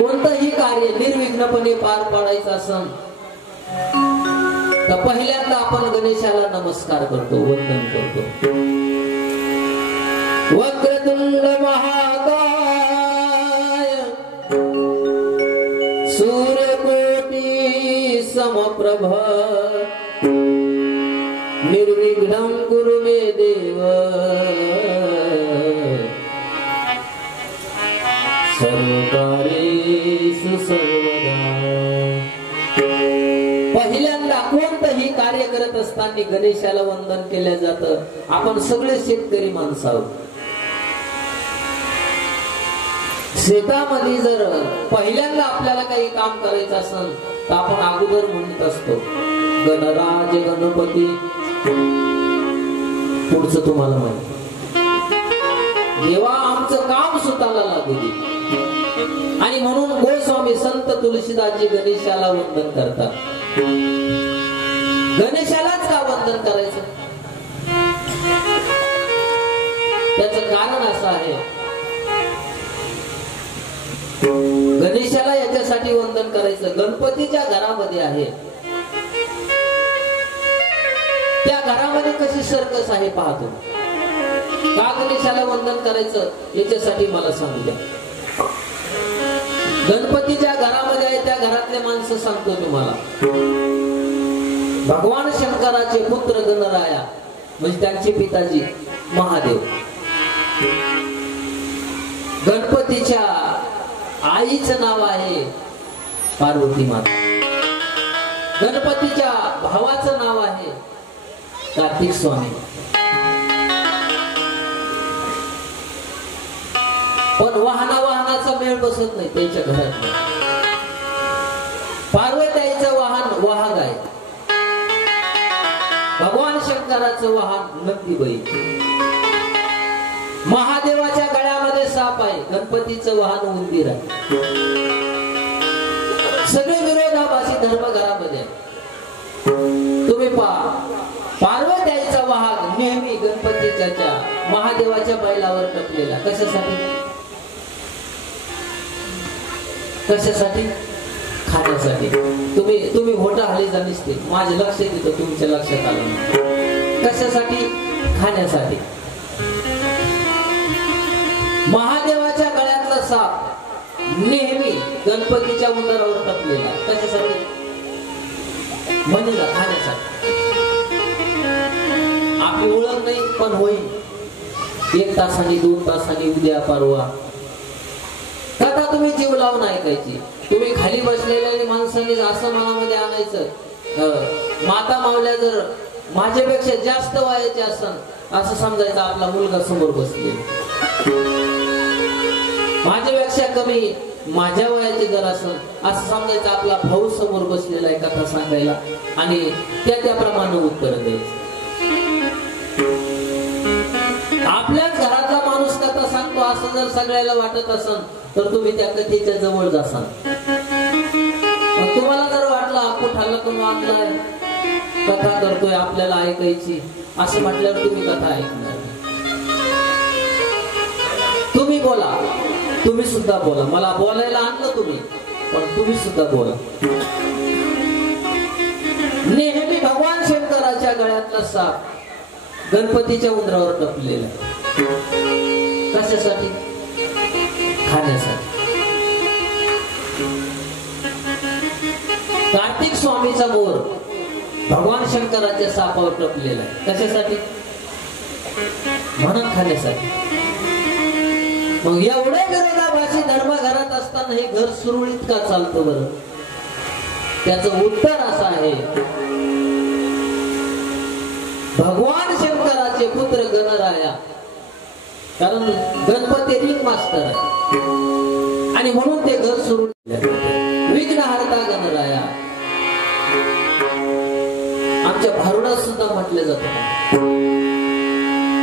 कोणतंही कार्य निर्विघ्नपणे पार पाडायचं असन तर पहिल्यांदा आपण गणेशाला नमस्कार करतो, वंदन करतो. वक्रतुंड महाकाय सूर्यकोटी समप्रभ निर्विघ्नं कुरु मे देव सर्वकार्येषु सर्वदा. पहिल्यांदा कोणतंही कार्य करत असताना गणेशाला वंदन केलं जातं. आपण सगळे शेतकरी माणसं आहोत. शेतामध्ये जर पहिल्यांदा आपल्याला काही काम करायचं असेल तर आपण अगोदर म्हणत असतो गणराज गणपती. पुढचं तुम्हाला माहिती. जेव्हा आमचं काम सुताला लागू दे आणि म्हणून गोस्वामी संत तुलसीदासजी गणेशाला वंदन करतात. गणेशालाच का वंदन करायचं? त्याचं कारण असं आहे, गणेशाला याच्यासाठी वंदन करायचं. गणपतीच्या घरामध्ये आहे, त्या घरामध्ये कशी सर्कस आहे पाहतो. का गणेशाला वंदन करायचं याच्यासाठी मला सांगू द्या. गणपतीच्या घरामध्ये आहे, त्या घरातले माणसं सांगतो तुम्हाला. भगवान शंकराचे पुत्र गणराया म्हणजे त्यांचे पिताजी महादेव. गणपतीच्या आईचं नाव आहे पार्वती माता. गणपतीच्या भावाचं नाव आहे कार्तिक स्वामी. पण वाहनाचा मेळ बसत नाही त्यांच्या घरात. पार्वतीचं वाहन वाहन आहे, भगवान शंकराचं वाहन नंदीबाई. महादेवाच्या गळ्यामध्ये साप आहे, गणपतीचं वाहन उंदीर आहे. सगळे विरोधाभासी धर्म घरामध्ये. तुम्ही पहा, पार्वतीचा वाहन नेहमी गणपतीच्या महादेवाच्या बैलावर टपलेला. कशासाठी? कशासाठी? खाण्यासाठी. तुम्ही होटा हल्ली जाणीसते, माझे लक्ष येतं, तुमच्या लक्षात आलं. कशासाठी? खाण्यासाठी. महादेवाच्या गळ्यातला साप नेहमी गणपतीच्या उंदरावर टपलेला. कशासाठी? म्हणून खाण्यासाठी. आपली ओळख नाही पण होईल 1 तासांनी 2 तासांनी, उद्या परवा. कथा तुम्ही जीव लावून ऐकायची. तुम्ही खाली बसलेल्या माणसांनी असं मनामध्ये आणायचं, माता मावल्या जर माझ्यापेक्षा जास्त वयाचे असन असं समजायचं आपला मुलगा समोर बसले. माझ्यापेक्षा कमी माझ्या वयाचे जर असन असं समजायचं आपला भाऊ समोर बसलेला आहे कथा सांगायला, आणि त्याप्रमाणे उत्तर द्यायचं. आपल्याच घरातला माणूस कथा सांगतो असं जर सगळ्याला वाटत असन तर तुम्ही त्या कथेच्या जवळ जासाल. तुम्हाला जर वाटलं आपण ठालकून वागलाय, कथा करतोय, आपल्याला ऐकायची असं म्हटल्यावर तुम्ही कथा ऐकणार. तुम्ही बोला, तुम्ही सुद्धा बोला. मला बोलायला आणलं तुम्ही, पण तुम्ही सुद्धा बोला. नेहमी भगवान शंकराच्या गळ्यातला साप गणपतीच्या उंदरावर टपलेला. कशासाठी? खाण्यासाठी. कार्तिक स्वामीचा मोर भगवान शंकराच्या सापावर टपलेला. कशासाठी? म्हणून खाण्यासाठी. मग एवढ्या विरोधाभासी धर्म घरात असताना हे घर सुरळीत का चालतं बरं? त्याचं उत्तर असं आहे, भगवान शंकराचे पुत्र गणराया. कारण गणपती रिंग मास्टर आहे आणि म्हणून ते घर सुरू. विघ्नहर्ता गणराया आमच्या भारुडात सुद्धा म्हटले जातं.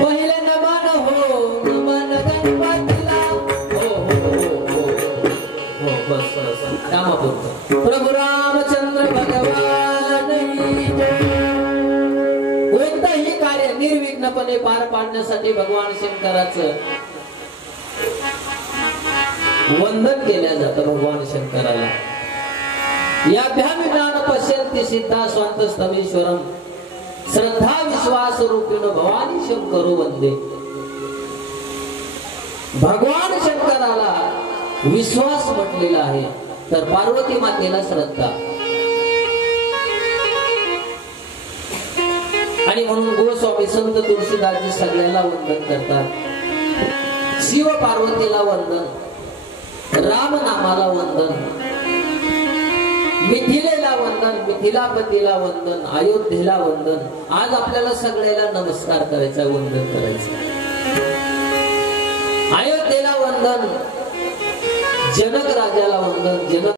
पहिले नमन हो नमन गणपतीला. हो हो हो हो बस रामापुरतं. प्रभू रामचंद्र भगवान. कोणतंही कार्य निर्विघ्नपणे पार पाडण्यासाठी भगवान शंकराचं वंदन केल्या जातं भगवान शंकराला. याभ्याम पश्यन्ति सिद्धा स्वांतस्तमेश्वरम श्रद्धा विश्वास रूपेण भवानी शंकरो वंदे. भगवान शंकराला विश्वास म्हटलेला आहे, तर पार्वती मातेला श्रद्धा. आणि म्हणून गोस्वामी संत तुळशीदासजी सगळ्याला वंदन करतात. शिव पार्वतीला वंदन, राम नामाला वंदन, मिथिलेला वंदन, मिथिलापतीला वंदन, अयोध्येला वंदन. आज आपल्याला सगळ्याला नमस्कार करायचा, वंदन करायचं. अयोध्येला वंदन, जनक राजाला वंदन, जनक